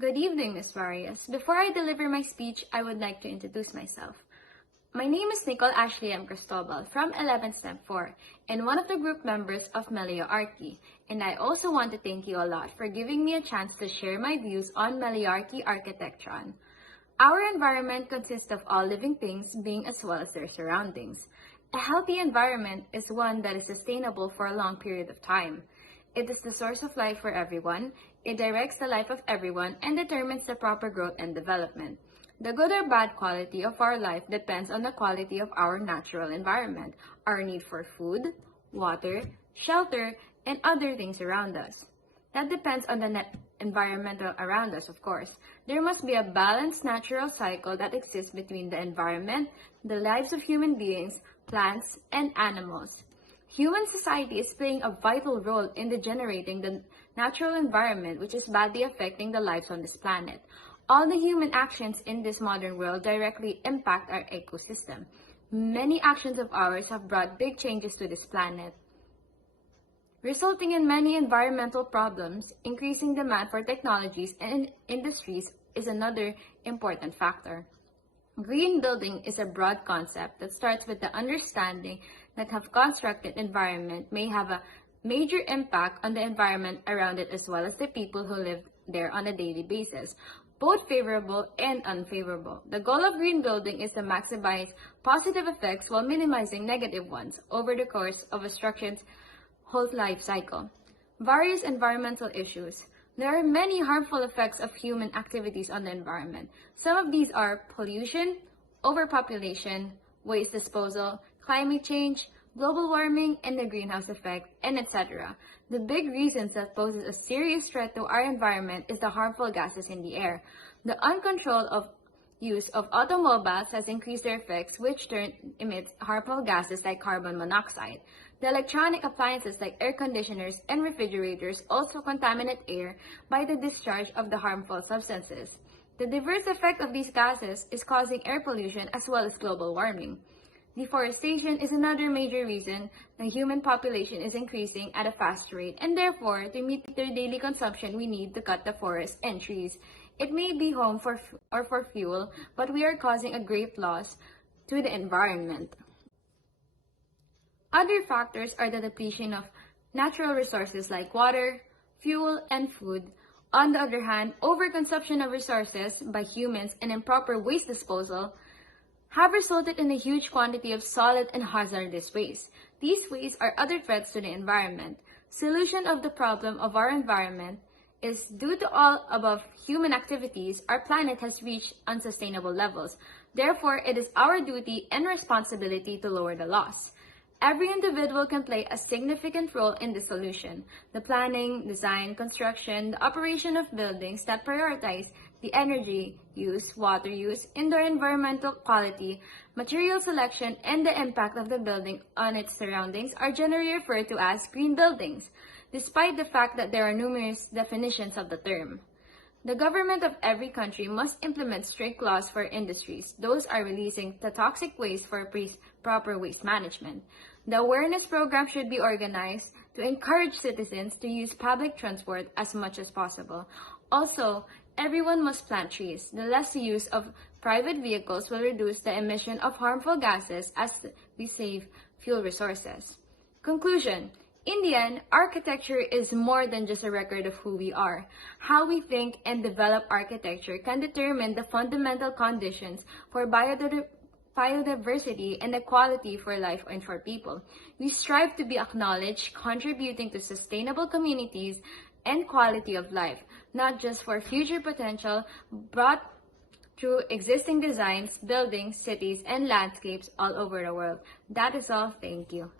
Good evening, Ms. Varias. Before I deliver my speech, I would like to introduce myself. My name is Nicole Ashley M. Cristobal from 11th Step 4 and one of the group members of Meliorarchy. And I also want to thank you a lot for giving me a chance to share my views on Meliorarchy architecture. Our environment consists of all living things being as well as their surroundings. A healthy environment is one that is sustainable for a long period of time. It is the source of life for everyone, it directs the life of everyone, and determines the proper growth and development. The good or bad quality of our life depends on the quality of our natural environment, our need for food, water, shelter, and other things around us. That depends on the environmental around us, of course. There must be a balanced natural cycle that exists between the environment, the lives of human beings, plants, and animals. Human society is playing a vital role in degenerating the natural environment, which is badly affecting the lives on this planet. All the human actions in this modern world directly impact our ecosystem. Many actions of ours have brought big changes to this planet, resulting in many environmental problems. Increasing demand for technologies and industries is another important factor. Green building is a broad concept that starts with the understanding that have constructed environment may have a major impact on the environment around it as well as the people who live there on a daily basis, both favorable and unfavorable. The goal of green building is to maximize positive effects while minimizing negative ones over the course of a structure's whole life cycle. Various environmental issues. There are many harmful effects of human activities on the environment. Some of these are pollution, overpopulation, waste disposal, climate change, global warming, and the greenhouse effect, and etc. The big reasons that poses a serious threat to our environment is the harmful gases in the air. The uncontrolled use of automobiles has increased their effects, which turn emits harmful gases like carbon monoxide. The electronic appliances like air conditioners and refrigerators also contaminate air by the discharge of the harmful substances. The diverse effect of these gases is causing air pollution as well as global warming. Deforestation is another major reason the human population is increasing at a fast rate, and therefore, to meet their daily consumption, we need to cut the forests and trees. It may be home for fuel, but we are causing a great loss to the environment. Other factors are the depletion of natural resources like water, fuel, and food. On the other hand, overconsumption of resources by humans and improper waste disposal have resulted in a huge quantity of solid and hazardous waste. These wastes are other threats to the environment. Solution of the problem of our environment is due to all above human activities, our planet has reached unsustainable levels. Therefore, it is our duty and responsibility to lower the loss. Every individual can play a significant role in the solution. The planning, design, construction, the operation of buildings that prioritize the energy use, water use, indoor environmental quality, material selection, and the impact of the building on its surroundings are generally referred to as green buildings, despite the fact that there are numerous definitions of the term. The government of every country must implement strict laws for industries. Those are releasing the toxic waste for proper waste management. The awareness program should be organized to encourage citizens to use public transport as much as possible. Also, everyone must plant trees. The less use of private vehicles will reduce the emission of harmful gases as we save fuel resources. Conclusion. In the end, architecture is more than just a record of who we are. How we think and develop architecture can determine the fundamental conditions for biodiversity and equality for life and for people. We strive to be acknowledged, contributing to sustainable communities and quality of life, not just for future potential, brought through existing designs, buildings, cities, and landscapes all over the world. That is all. Thank you.